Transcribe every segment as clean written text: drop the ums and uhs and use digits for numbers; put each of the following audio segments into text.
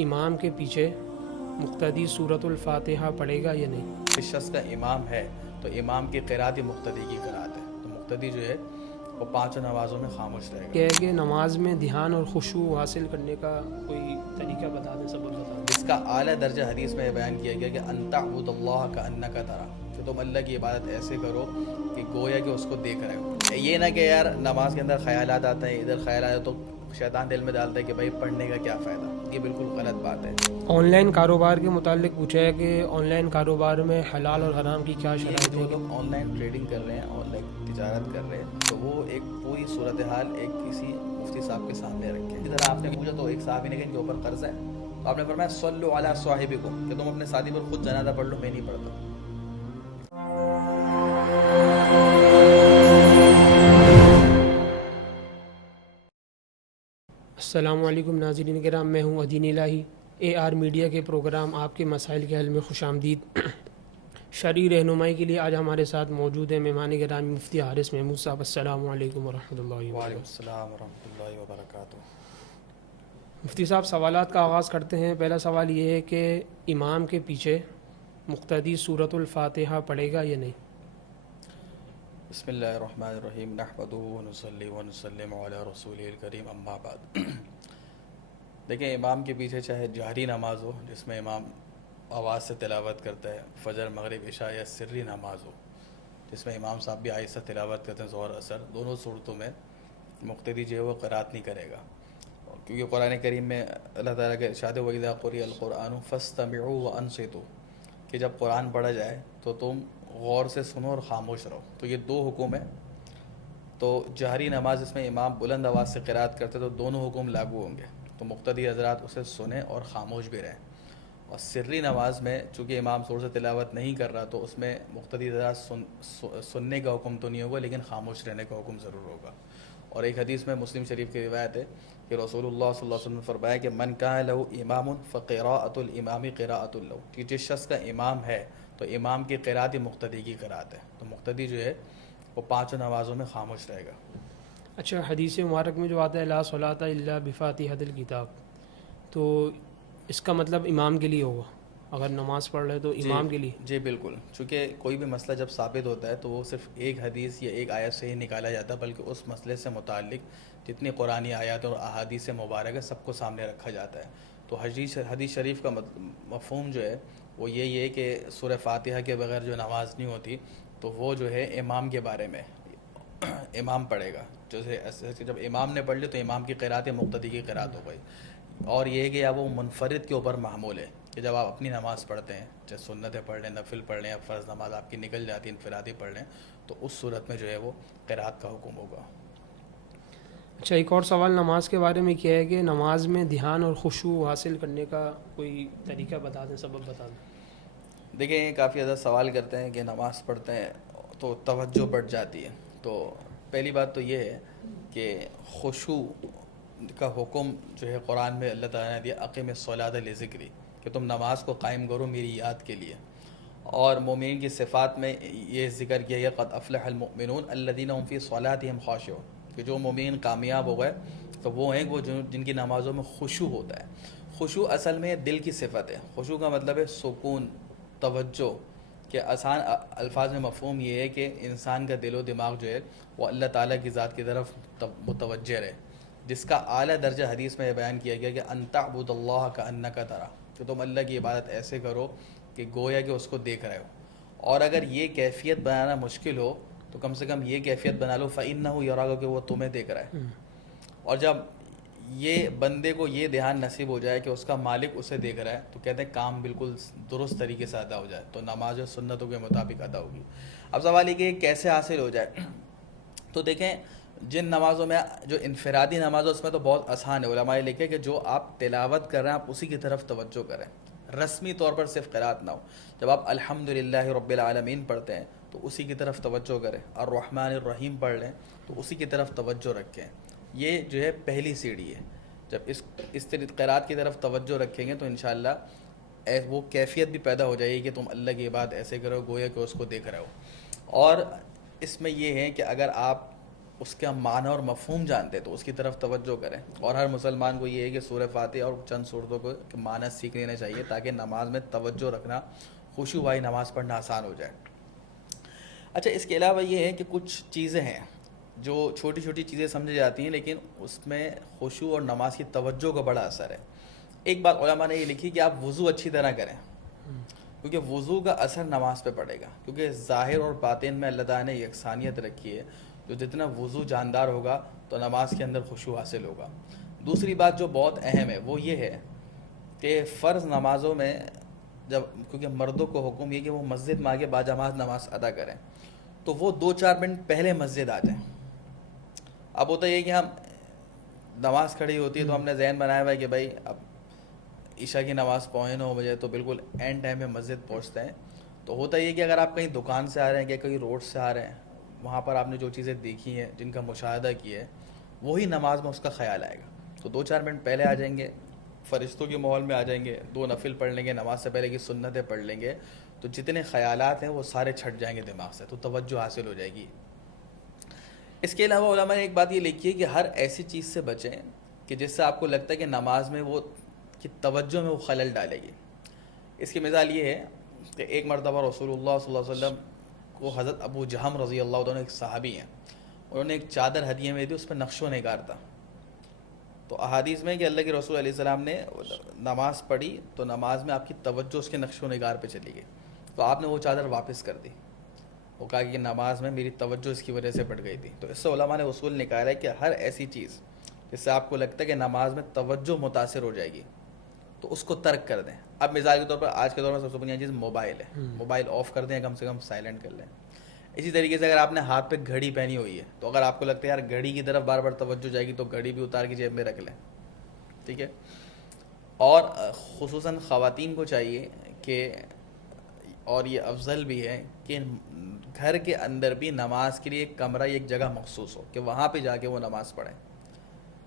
امام کے پیچھے مقتدی سورۃ الفاتحہ پڑھے گا یا نہیں؟ اس شخص کا امام ہے تو امام کی قرات ہی مقتدی کی قرات ہے، تو مقتدی جو ہے وہ پانچوں نمازوں میں خاموش رہے گا۔ کہ نماز میں دھیان اور خشوع حاصل کرنے کا کوئی طریقہ بتا دیں، سبب بتا دیں۔ اس کا اعلیٰ درجہ حدیث میں بیان کیا گیا کہ ان تعبد اللہ کأنک ترا، کہ تم اللہ کی عبادت ایسے کرو کہ گویا کہ اس کو دیکھ رہے ہو۔ یہ نہ کہ یار نماز کے اندر خیالات آتے ہیں، ادھر خیال آئے تو شیطان دل میں ڈالتا ہے کہ بھائی پڑھنے کا کیا فائدہ، یہ بالکل غلط بات ہے۔ آن لائن کاروبار کے متعلق پوچھا ہے کہ آن لائن کاروبار میں حلال اور حرام کی کیا یہ شرائط جو ہے؟ لوگ آن لائن ٹریڈنگ کر رہے ہیں، آن لائن تجارت کر رہے ہیں، تو وہ ایک پوری صورتحال ایک کسی مفتی صاحب کے سامنے رکھیں۔ اسی طرح آپ نے پوچھا تو ایک صحابی نے کہا ان کے اوپر قرض ہے، تو آپ نے فرمایا صلوا علی صاحبکم، کہ تم اپنے ساتھی پر خود جنازہ پڑھ لو، میں نہیں پڑھتا۔ السلام علیکم ناظرین کرام، میں ہوں ادین الہی۔ اے آر میڈیا کے پروگرام آپ کے مسائل کے حل میں خوش آمدید۔ شرعی رہنمائی کے لیے آج ہمارے ساتھ موجود ہیں مہمان گرامی مفتی حارث محمود صاحب۔ السلام علیکم ورحمۃ اللہ وعلیکم وبرکاتہ۔ السلام ورحمۃ اللہ وبرکاتہ۔ مفتی صاحب، سوالات کا آغاز کرتے ہیں۔ پہلا سوال یہ ہے کہ امام کے پیچھے مقتدی سورۃ الفاتحہ پڑھے گا یا نہیں؟ بسم اللہ الرحمن الرحیم، نحمدہ ونصلی ونسلم علی رسولہ الکریم، اما بعد۔ دیکھیں، امام کے پیچھے چاہے جہری نماز ہو جس میں امام آواز سے تلاوت کرتا ہے، فجر مغرب عشاء، یا سری نماز ہو جس میں امام صاحب بھی آہستہ تلاوت کرتے ہیں، ظہر اثر، دونوں صورتوں میں مقتدی جو ہے وہ قرات نہیں کرے گا، کیونکہ قرآن کریم میں اللہ تعالیٰ کے ارشاد ہے وَإِذَا قُرِئَ الْقُرْآنُ فَاسْتَمِعُوا وَأَنصِتُوا، کہ جب قرآن پڑھا جائے تو تم غور سے سنو اور خاموش رہو۔ تو یہ دو حکم ہیں۔ تو جہری نماز جس میں امام بلند آواز سے قرات کرتے تو دونوں حکم لاگو ہوں گے، تو مقتدی حضرات اسے سنیں اور خاموش بھی رہیں۔ اور سری نماز میں چونکہ امام زور سے تلاوت نہیں کر رہا، تو اس میں مقتدی حضرات سننے کا حکم تو نہیں ہوگا، لیکن خاموش رہنے کا حکم ضرور ہوگا۔ اور ایک حدیث میں مسلم شریف کی روایت ہے کہ رسول اللہ صلی اللہ علیہ وسلم نے فرمایا کہ من کان لہ امام فقراءۃ الامام قراءۃ لہ، کہ جس شخص کا امام ہے تو امام کی قرات ہی مقتدی کی قرات ہے، تو مقتدی جو ہے وہ پانچوں نمازوں میں خاموش رہے گا۔ اچھا، حدیث مبارک میں جو آتا ہے لا صلاۃ الا بفاتحۃ الکتاب، تو اس کا مطلب امام کے لیے ہوگا؟ اگر نماز پڑھ رہے تو امام کے لیے؟ جی بالکل، چونکہ کوئی بھی مسئلہ جب ثابت ہوتا ہے تو وہ صرف ایک حدیث یا ایک آیت سے ہی نکالا جاتا ہے، بلکہ اس مسئلے سے متعلق جتنی قرآنی آیات اور احادیث مبارک ہے سب کو سامنے رکھا جاتا ہے۔ تو حدیث شریف کا مفہوم جو ہے وہ یہی ہے کہ سورہ فاتحہ کے بغیر جو نماز نہیں ہوتی، تو وہ جو ہے امام کے بارے میں امام پڑھے گا، جیسے جب امام نے پڑھ لی تو امام کی قرات مقتدی کی قرات ہو گئی۔ اور یہ ہے کہ یا وہ منفرد کے اوپر محمول ہے کہ جب آپ اپنی نماز پڑھتے ہیں، چاہے سنتیں پڑھ لیں، نفل پڑھ لیں، یا فرض نماز آپ کی نکل جاتی ہے انفرادی پڑھ لیں، تو اس صورت میں جو ہے وہ قرات کا حکم ہوگا۔ اچھا، ایک اور سوال نماز کے بارے میں کیا ہے کہ نماز میں دھیان اور خشوع حاصل کرنے کا کوئی طریقہ بتا دیں، سبب بتا دیں۔ دیکھیں، کافی زیادہ سوال کرتے ہیں کہ نماز پڑھتے ہیں تو توجہ بڑھ جاتی ہے۔ تو پہلی بات تو یہ ہے کہ خشوع کا حکم جو ہے قرآن میں اللہ تعالیٰ نے دیا اقیم الصلاۃ لذکری، کہ تم نماز کو قائم کرو میری یاد کے لیے۔ اور مومنین کی صفات میں یہ ذکر کیا گیا قد افلح المؤمنون الذین هم فی صلاتهم خاشعون، کہ جو مومن کامیاب ہو گئے تو وہ ہیں وہ جن کی نمازوں میں خشوع ہوتا ہے۔ خشوع اصل میں دل کی صفت ہے۔ خشوع کا مطلب ہے سکون، توجہ، کہ آسان الفاظ میں مفہوم یہ ہے کہ انسان کا دل و دماغ جو ہے وہ اللہ تعالیٰ کی ذات کی طرف متوجہ رہے، جس کا اعلیٰ درجہ حدیث میں بیان کیا گیا کہ ان تعبد اللہ کأنک ترا، کہ تم اللہ کی عبادت ایسے کرو کہ گویا کہ اس کو دیکھ رہے ہو۔ اور اگر یہ کیفیت بنانا مشکل ہو تو کم سے کم یہ کیفیت بنا لو فإنہ یراک، کہ وہ تمہیں دیکھ رہا ہے۔ اور جب یہ بندے کو یہ دھیان نصیب ہو جائے کہ اس کا مالک اسے دیکھ رہا ہے، تو کہتے ہیں کام بالکل درست طریقے سے ادا ہو جائے، تو نماز و سنتوں کے مطابق ادا ہوگی۔ اب سوال یہ کہ کیسے حاصل ہو جائے، تو دیکھیں جن نمازوں میں جو انفرادی نماز اس میں تو بہت آسان ہے، علماء لکھے کہ جو آپ تلاوت کر رہے ہیں آپ اسی کی طرف توجہ کریں، رسمی طور پر صرف قرات نہ ہو۔ جب آپ الحمدللہ رب العالمین پڑھتے ہیں تو اسی کی طرف توجہ کریں، الرحمن الرحیم پڑھ لیں تو اسی کی طرف توجہ رکھیں۔ یہ جو ہے پہلی سیڑھی ہے۔ جب اس قرات کی طرف توجہ رکھیں گے تو انشاءاللہ وہ کیفیت بھی پیدا ہو جائے گی کہ تم اللہ کی عبادت ایسے کرو گویا کہ اس کو دیکھ رہے ہو۔ اور اس میں یہ ہے کہ اگر آپ اس کا معنی اور مفہوم جانتے تو اس کی طرف توجہ کریں. اور ہر مسلمان کو یہ ہے کہ سورہ فاتحہ اور چند صورتوں کو معنی سیکھ لینا چاہیے تاکہ نماز میں توجہ رکھنا، خشوع والی نماز پڑھنا آسان ہو جائے. اچھا، اس کے علاوہ یہ ہے کہ کچھ چیزیں ہیں جو چھوٹی چھوٹی چیزیں سمجھی جاتی ہیں لیکن اس میں خشوع اور نماز کی توجہ کا بڑا اثر ہے. ایک بات علماء نے یہ لکھی کہ آپ وضو اچھی طرح کریں، کیونکہ وضو کا اثر نماز پہ پڑے گا، کیونکہ ظاہر اور باطن میں اللہ تعالیٰ نے یکسانیت رکھی ہے. جو جتنا وضو جاندار ہوگا تو نماز کے اندر خشوع حاصل ہوگا. دوسری بات جو بہت اہم ہے وہ یہ ہے کہ فرض نمازوں میں جب، کیونکہ مردوں کو حکم یہ کہ وہ مسجد میں آگے باجماعت نماز ادا کریں، تو وہ 2-4 منٹ پہلے مسجد آ جائیں. اب ہوتا یہ کہ ہم نماز کھڑی ہوتی ہے تو ہم نے ذہن بنایا ہوا ہے کہ بھائی اب عشاء کی نماز 9:15 تو بالکل اینڈ ٹائم میں مسجد پہنچتے ہیں. تو ہوتا یہ کہ اگر آپ کہیں دکان سے آ رہے ہیں کہ کہیں روڈ سے آ رہے ہیں، وہاں پر آپ نے جو چیزیں دیکھی ہیں، جن کا مشاہدہ کیا ہے، وہی نماز میں اس کا خیال آئے گا. تو 2-4 منٹ پہلے آ جائیں گے، فرشتوں کے ماحول میں آ جائیں گے، 2 نفل پڑھ لیں گے، نماز سے پہلے کی سنتیں پڑھ لیں گے، تو جتنے خیالات ہیں وہ سارے چھٹ جائیں گے دماغ سے، تو توجہ حاصل ہو جائے گی. اس کے علاوہ علماء نے ایک بات یہ لکھی ہے کہ ہر ایسی چیز سے بچیں کہ جس سے آپ کو لگتا ہے کہ نماز میں وہ کہ توجہ میں وہ خلل ڈالے گی. اس کی مثال یہ ہے کہ ایک مرتبہ رسول اللہ صلی اللہ علیہ وسلم کو حضرت ابو جہم رضی اللہ عنہ ایک صحابی ہیں، انہوں نے ایک چادر ہدیے میں دی، اس پہ نقش و نگار تھا. تو احادیث میں کہ اللہ کے رسول علیہ السلام نے نماز پڑھی تو نماز میں آپ کی توجہ اس کے نقش و نگار پہ چلی گئی، تو آپ نے وہ چادر واپس کر دی. وہ کہا کہ نماز میں میری توجہ اس کی وجہ سے بڑھ گئی تھی. تو اس سے علماء نے اصول نکالا ہے کہ ہر ایسی چیز جس سے آپ کو لگتا ہے کہ نماز میں توجہ متاثر ہو جائے گی تو اس کو ترک کر دیں. اب مثال کے طور پر آج کے دور میں سب سے بنیادی چیز موبائل ہے، موبائل آف کر دیں، کم سے کم سائلنٹ کر لیں. اسی طریقے سے اگر آپ نے ہاتھ پہ گھڑی پہنی ہوئی ہے تو اگر آپ کو لگتا ہے یار گھڑی کی طرف بار بار توجہ جائے گی تو گھڑی بھی اتار کے جیب میں رکھ لیں. ٹھیک ہے. اور خصوصاً خواتین کو چاہیے کہ، اور یہ افضل بھی ہے کہ گھر کے اندر بھی نماز کے لیے ایک کمرہ، ایک جگہ مخصوص ہو کہ وہاں پہ جا کے وہ نماز پڑھیں.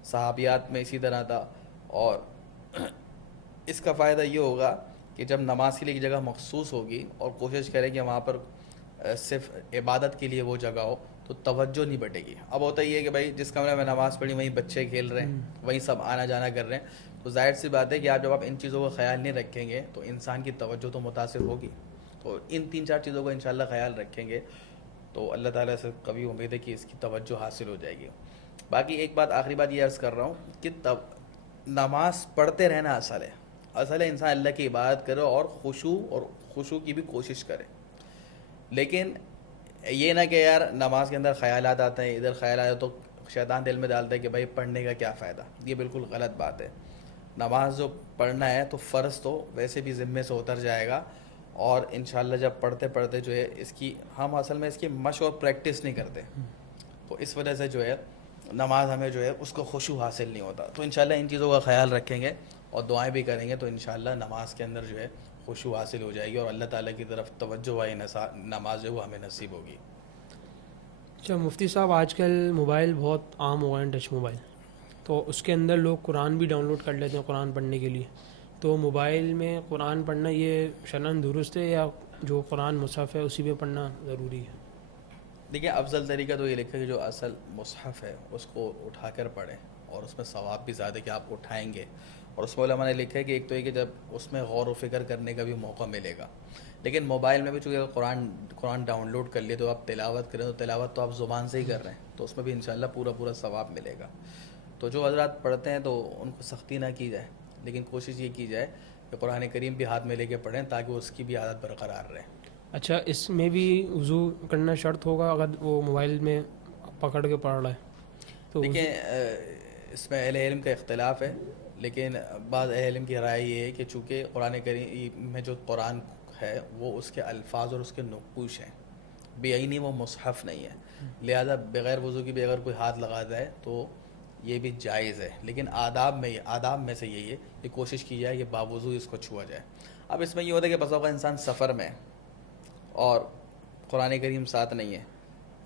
صحابیات میں اسی طرح تھا. اور اس کا فائدہ یہ ہوگا کہ جب نماز کے لیے ایک جگہ مخصوص ہوگی اور کوشش کریں کہ وہاں پر صرف عبادت کے لیے وہ جگہ ہو تو توجہ نہیں بٹے گی. اب ہوتا یہ ہے کہ بھائی جس کمرے میں نماز پڑھی وہیں بچے کھیل رہے ہیں، وہیں سب آنا جانا کر رہے ہیں، تو ظاہر سی بات ہے کہ جب آپ ان چیزوں کا خیال نہیں رکھیں گے تو انسان کی توجہ تو متاثر ہوگی. تو ان 3-4 چیزوں کا انشاءاللہ خیال رکھیں گے تو اللہ تعالیٰ سے قوی امید ہے کہ اس کی توجہ حاصل ہو جائے گی. باقی ایک بات، آخری بات یہ عرض کر رہا ہوں کہ نماز پڑھتے رہنا اصل ہے انسان اللہ کی عبادت کرے اور خشوع کی بھی کوشش کرے. لیکن یہ نہ کہ یار نماز کے اندر خیالات آتے ہیں، ادھر خیال آئے تو شیطان دل میں ڈالتا ہے کہ بھائی پڑھنے کا کیا فائدہ. یہ بالکل غلط بات ہے. نماز جو پڑھنا ہے تو فرض تو ویسے بھی ذمے سے اتر جائے گا، اور انشاءاللہ جب پڑھتے پڑھتے جو ہے اس کی ہم اصل میں اس کی مشق اور پریکٹس نہیں کرتے، تو اس وجہ سے جو ہے نماز ہمیں جو ہے اس کو خشوع حاصل نہیں ہوتا. تو انشاءاللہ ان چیزوں کا خیال رکھیں گے اور دعائیں بھی کریں گے تو انشاءاللہ نماز کے اندر جو ہے خشوع حاصل ہو جائے گی اور اللہ تعالیٰ کی طرف توجہ والی نماز جو ہے وہ ہمیں نصیب ہوگی. اچھا مفتی صاحب، آج کل موبائل بہت عام ہو گئے ہیں، ٹچ موبائل، تو اس کے اندر لوگ قرآن بھی ڈاؤن لوڈ کر لیتے ہیں قرآن پڑھنے کے لیے. تو موبائل میں قرآن پڑھنا یہ شرعاً درست ہے یا جو قرآن مصحف ہے اسی پہ پڑھنا ضروری ہے؟ دیکھیں، افضل طریقہ تو یہ لکھا کہ جو اصل مصحف ہے اس کو اٹھا کر پڑھیں، اور اس میں ثواب بھی زیادہ کہ آپ اٹھائیں گے. اور اس میں علماء نے لکھا ہے کہ ایک تو یہ کہ جب اس میں غور و فکر کرنے کا بھی موقع ملے گا. لیکن موبائل میں بھی چونکہ قرآن ڈاؤن لوڈ کر لیے تو آپ تلاوت کریں تو تلاوت تو آپ زبان سے ہی کر رہے ہیں، تو اس میں بھی انشاءاللہ پورا ثواب ملے گا. تو جو حضرات پڑھتے ہیں تو ان کو سختی نہ کی جائے، لیکن کوشش یہ کی جائے کہ قرآن کریم بھی ہاتھ میں لے کے پڑھیں تاکہ اس کی بھی عادت برقرار رہے. اچھا، اس میں بھی وضو کرنا شرط ہوگا اگر وہ موبائل میں پکڑ کے پڑھ رہا ہے تو؟ دیکھیں، اس میں اہل علم کا اختلاف ہے، لیکن بعض اہل علم کی رائے یہ ہے کہ چونکہ قرآن کریم میں جو قرآن ہے وہ اس کے الفاظ اور اس کے نقوش ہیں، بعینی وہ مصحف نہیں ہے، لہذا بغیر وضو کی بھی اگر کوئی ہاتھ لگاتا ہے تو یہ بھی جائز ہے. لیکن آداب میں سے یہی ہے کہ کوشش کی جائے کہ باوضو اس کو چھوا جائے. اب اس میں یہ ہوتا ہے کہ بس اوقات انسان سفر میں اور قرآن کریم ساتھ نہیں ہے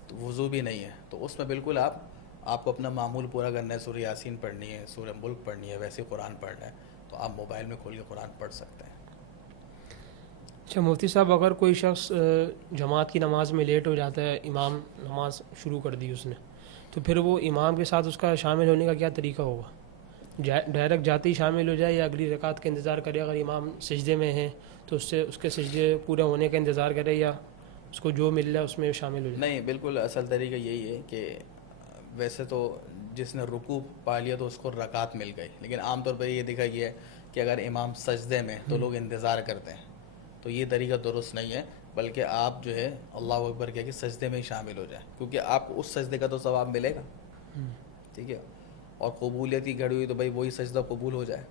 تو وضو بھی نہیں ہے، تو اس میں بالکل آپ کو اپنا معمول پورا کرنا ہے، سورہ یاسین پڑھنی ہے، سورہ ملک پڑھنی ہے، ویسے قرآن پڑھنا ہے تو آپ موبائل میں کھول کے قرآن پڑھ سکتے ہیں. اچھا مفتی صاحب، اگر کوئی شخص جماعت کی نماز میں لیٹ ہو جاتا ہے، امام نماز شروع کر دی اس نے، تو پھر وہ امام کے ساتھ اس کا شامل ہونے کا کیا طریقہ ہوگا؟ ڈائریکٹ جاتے ہی شامل ہو جائے یا اگلی رکعت کا انتظار کرے؟ اگر امام سجدے میں ہیں تو اس کے سجدے پورے ہونے کا انتظار کرے یا اس کو جو مل رہا ہے اس میں شامل ہو جائے؟ نہیں، بالکل اصل طریقہ یہی ہے کہ ویسے تو جس نے رکوع پا لیا تو اس کو رکعت مل گئی، لیکن عام طور پر یہ دیکھا گیا ہے کہ اگر امام سجدے میں تو لوگ انتظار کرتے ہیں، تو یہ طریقہ درست نہیں ہے، بلکہ آپ جو ہے اللہ اکبر کہہ کے سجدے میں ہی شامل ہو جائیں، کیونکہ آپ کو اس سجدے کا تو ثواب ملے گا، ٹھیک ہے، اور قبولیت کی گھڑی ہوئی تو بھائی وہی سجدہ قبول ہو جائے.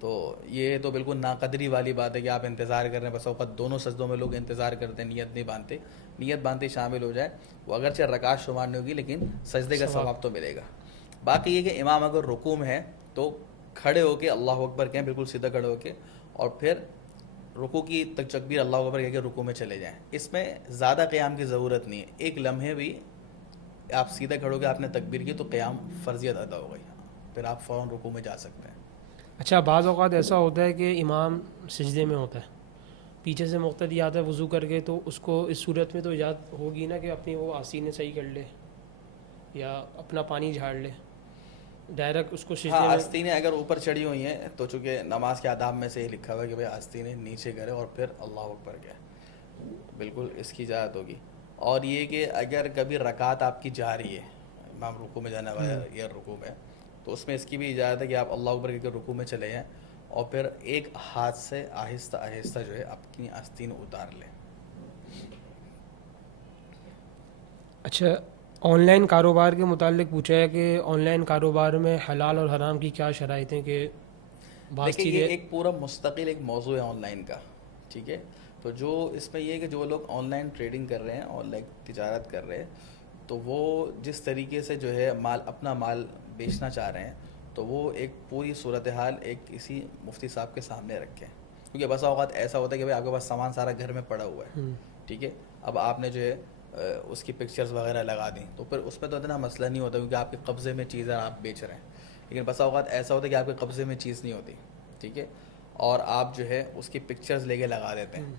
تو یہ تو بالکل ناقدری والی بات ہے کہ آپ انتظار کر رہے ہیں. بس اوقات دونوں سجدوں میں لوگ انتظار کرتے ہیں، نیت نہیں باندھتے، نیت باندھتے شامل ہو جائے، وہ اگرچہ رکعت شمار نہیں ہوگی لیکن سجدے کا ثواب تو ملے گا. باقی یہ کہ امام اگر رکوع میں ہے تو کھڑے ہو کے اللہ اکبر کہیں، بالکل سیدھا کھڑے ہو کے، اور پھر رکوع کی تکبیر اللہ اکبر کہہ کے رکوع میں چلے جائیں. اس میں زیادہ قیام کی ضرورت نہیں ہے، ایک لمحے بھی آپ سیدھا کھڑے ہو کے آپ نے تکبیر کی تو قیام فرضیت ادا ہو گئی، پھر آپ فوراً رکوع میں جا سکتے ہیں. اچھا، بعض اوقات ایسا ہوتا ہے کہ امام سجدے میں ہوتا ہے، پیچھے سے مقتدی آتا ہے وضو کر کے، تو اس کو اس صورت میں تو ایجاد ہوگی نا کہ اپنی وہ آستینیں صحیح کر لے یا اپنا پانی جھاڑ لے، ڈائریکٹ اس کو ہاں، سجدے میں؟ آستینیں اگر اوپر چڑھی ہوئی ہیں تو چونکہ نماز کے آداب میں سے یہ لکھا ہوا ہے کہ بھائی آستینیں نیچے کرے اور پھر اللہ اکبر کہے، بالکل اس کی اجازت ہوگی. اور یہ کہ اگر کبھی رکعت آپ کی جاری ہے، امام رکوع میں جانے والا ہے یا رکوع میں، تو اس میں اس کی بھی اجازت ہے کہ آپ اللہ اکبر کہہ کے رکوع میں چلے جائیں اور پھر ایک ہاتھ سے آہستہ آہستہ جو ہے اپنی آستین اتار لیں. اچھا، آن لائن کاروبار کے متعلق پوچھا ہے کہ آن لائن کاروبار میں حلال اور حرام کی کیا شرائط ہیں؟ کہ بعض دیکھیں یہ چیزیں ایک پورا مستقل ایک موضوع ہے آن لائن کا، ٹھیک ہے. تو جو اس میں یہ ہے کہ جو لوگ آن لائن ٹریڈنگ کر رہے ہیں، آن لائن تجارت کر رہے ہیں، تو وہ جس طریقے سے جو ہے اپنا مال بیچنا چاہ رہے ہیں، تو وہ ایک پوری صورتحال ایک کسی مفتی صاحب کے سامنے رکھیں. کیونکہ بسا اوقات ایسا ہوتا ہے کہ بھائی آپ کے پاس سامان سارا گھر میں پڑا ہوا ہے، ٹھیک ہے، اب آپ نے جو ہے اس کی پکچرز وغیرہ لگا دیں تو پھر اس میں تو اتنا مسئلہ نہیں ہوتا کیونکہ آپ کے قبضے میں چیزیں آپ بیچ رہے ہیں. لیکن بسا اوقات ایسا ہوتا ہے کہ آپ کے قبضے میں چیز نہیں ہوتی، ٹھیک ہے، اور آپ جو ہے اس کی پکچرز لے کے لگا دیتے ہیں،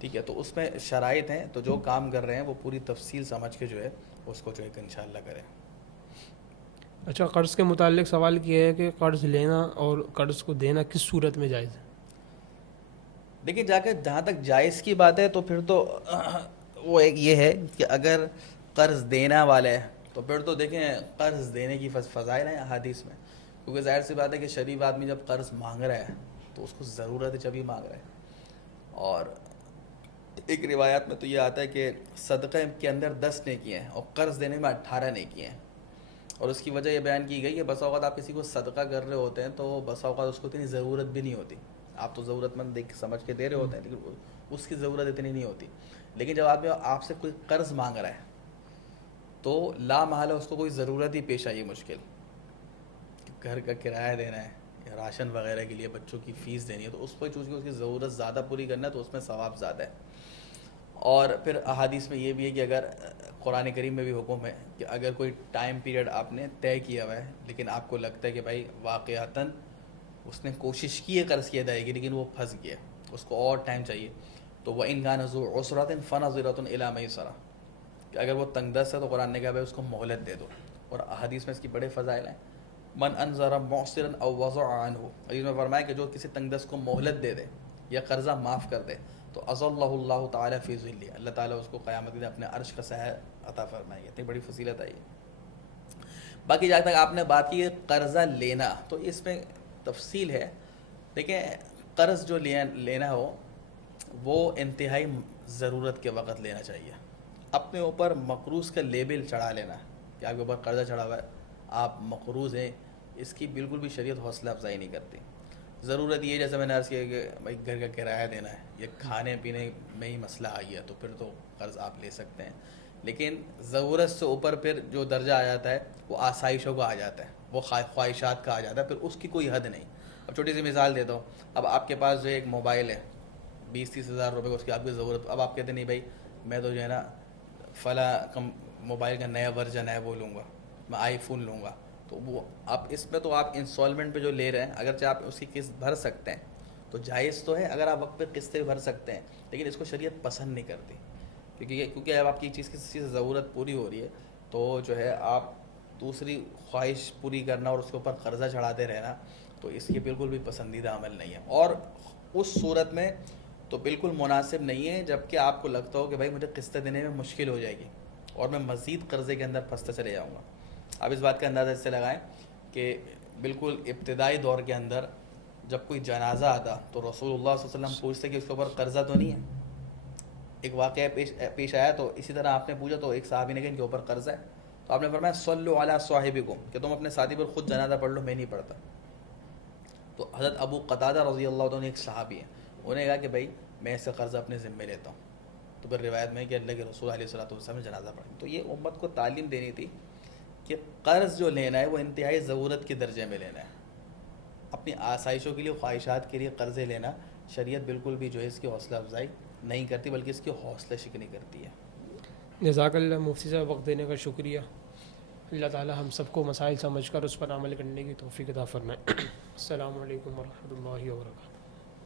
ٹھیک ہے. تو اس میں شرائط ہیں، تو جو کام کر رہے ہیں وہ پوری تفصیل سمجھ کے جو ہے اس کو جو ہے انشاءاللہ کریں. اچھا، قرض کے متعلق سوال کیا ہے کہ قرض لینا اور قرض کو دینا کس صورت میں جائز ہے؟ دیکھیے جہاں تک جائز کی بات ہے تو پھر تو وہ ایک یہ ہے کہ اگر قرض دینا والا ہے تو پھر تو دیکھیں قرض دینے کی فضائل ہیں احادیث میں، کیونکہ ظاہر سی بات ہے کہ شریف آدمی جب قرض مانگ رہا ہے تو اس کو ضرورت ہے جبھی مانگ رہا ہے. اور ایک روایات میں تو یہ آتا ہے کہ صدقہ کے اندر 10 نیکیاں ہیں اور قرض دینے میں 18 نیکیاں ہیں. اور اس کی وجہ یہ بیان کی گئی کہ بسا اوقات آپ کسی کو صدقہ کر رہے ہوتے ہیں تو بسا اوقات اس کو اتنی ضرورت بھی نہیں ہوتی، آپ تو ضرورت مند دیکھ سمجھ کے دے رہے ہوتے ہیں لیکن اس کی ضرورت اتنی نہیں ہوتی. لیکن جب آدمی آپ سے کوئی قرض مانگ رہا ہے تو لا محالہ اس کو کوئی ضرورت ہی پیش آئی، مشکل، گھر کا کرایہ دینا ہے یا راشن وغیرہ کے لیے بچوں کی فیس دینی ہے، تو اس کو چونکہ اس کی ضرورت زیادہ پوری کرنا ہے تو اس میں ثواب زیادہ ہے. اور پھر احادیث میں یہ بھی ہے کہ اگر قرآن کریم میں بھی حکم ہے کہ اگر کوئی ٹائم پیریڈ آپ نے طے کیا ہوا ہے لیکن آپ کو لگتا ہے کہ بھائی واقعتاً اس نے کوشش کی ہے قرض کی ادائیگی لیکن وہ پھنس گیا، اس کو اور ٹائم چاہیے، تو وَإِنْ كَانَ ذُو عُسْرَةٍ فَنَظِرَةٌ إِلَىٰ مَيْسَرَةٍ، کہ اگر وہ تنگ دست ہے تو قرآن نے کہا بھائی اس کو مہلت دے دو. اور احادیث میں اس کی بڑے فضائل ہیں. من انظر معسرا او وضع عنہ، حدیث میں فرمایا کہ جو کسی تنگ دست کو مہلت دے دے یا قرضہ معاف کر دے تو اظلہ اللہ تعالیٰ فی ظلہ، اللہ تعالیٰ اس کو قیامت کے دن اپنے عرش کا سایہ عطا فرمائے گا. اتنی بڑی فضیلت آئی ہے. باقی جہاں تک آپ نے بات کی ہے قرضہ لینا، تو اس میں تفصیل ہے. دیکھیں قرض جو لینا ہو وہ انتہائی ضرورت کے وقت لینا چاہیے. اپنے اوپر مقروض کا لیبل چڑھا لینا کہ آپ کے اوپر قرضہ چڑھا ہوا ہے، آپ مقروض ہیں، اس کی بالکل بھی شریعت حوصلہ افزائی نہیں کرتی. ضرورت یہ جیسے میں نے عرض کیا کہ بھائی گھر کا کرایہ دینا ہے یا کھانے پینے میں ہی مسئلہ آ گیا تو پھر تو قرض آپ لے سکتے ہیں. لیکن ضرورت سے اوپر پھر جو درجہ آ جاتا ہے وہ آسائشوں کا آ جاتا ہے، وہ خواہشات کا آ جاتا ہے، پھر اس کی کوئی حد نہیں. اب چھوٹی سی مثال دیتا ہوں، اب آپ کے پاس جو ایک موبائل ہے 20-30 ہزار روپے کا، اس کی آپ کی ضرورت، اب آپ کہتے نہیں بھائی میں تو جو ہے نا فلاں موبائل کا نیا ورژن ہے وہ لوں گا، میں آئی فون لوں گا. تو وہ آپ اس میں تو آپ انسٹالمنٹ پہ جو لے رہے ہیں اگرچہ آپ اس کی قسط بھر سکتے ہیں تو جائز تو ہے اگر آپ وقت پہ قسطیں بھر سکتے ہیں، لیکن اس کو شریعت پسند نہیں کرتی. کیونکہ اب آپ کی چیز کسی چیز سے ضرورت پوری ہو رہی ہے تو جو ہے آپ دوسری خواہش پوری کرنا اور اس کے اوپر قرضہ چڑھاتے رہنا تو اس کی بالکل بھی پسندیدہ عمل نہیں ہے، اور اس صورت میں تو بالکل مناسب نہیں ہے جب کہ آپ کو لگتا ہو کہ بھائی مجھے قسطیں دینے میں مشکل ہو جائے گی اور میں مزید قرضے کے اندر پھنستا چلے جاؤں گا۔ آپ اس بات کا اندازہ اس سے لگائیں کہ بالکل ابتدائی دور کے اندر جب کوئی جنازہ آتا تو رسول اللہ صلی اللہ علیہ وسلم پوچھتے کہ اس کے اوپر قرضہ تو نہیں ہے۔ ایک واقعہ پیش آیا تو اسی طرح آپ نے پوچھا تو ایک صحابی نے کہا ان کے اوپر قرضہ ہے، تو آپ نے فرمایا صلوا علی صاحبکم، کہ تم اپنے ساتھی پر خود جنازہ پڑھ لو، میں نہیں پڑھتا۔ تو حضرت ابو قتادہ رضی اللہ عنہ ایک صحابی ہیں، انہوں نے کہا کہ بھائی میں اس سے قرضہ اپنے ذمہ لیتا ہوں۔ تو پھر روایت میں کہ اللہ کے رسول علیہ الصلوۃ والسلام نے جنازہ پڑھا۔ تو یہ امت کو تعلیم دینی تھی کہ قرض جو لینا ہے وہ انتہائی ضرورت کے درجے میں لینا ہے۔ اپنی آسائشوں کے لیے، خواہشات کے لیے قرضے لینا شریعت بالکل بھی جو ہے اس کی حوصلہ افزائی نہیں کرتی بلکہ اس کی حوصلہ شکنی کرتی ہے۔ جزاک اللہ مفتی صاحب، وقت دینے کا شکریہ۔ اللہ تعالی ہم سب کو مسائل سمجھ کر اس پر عمل کرنے کی توفیق عطا فرمائے۔ السلام علیکم ورحمۃ اللہ وبرکاتہ۔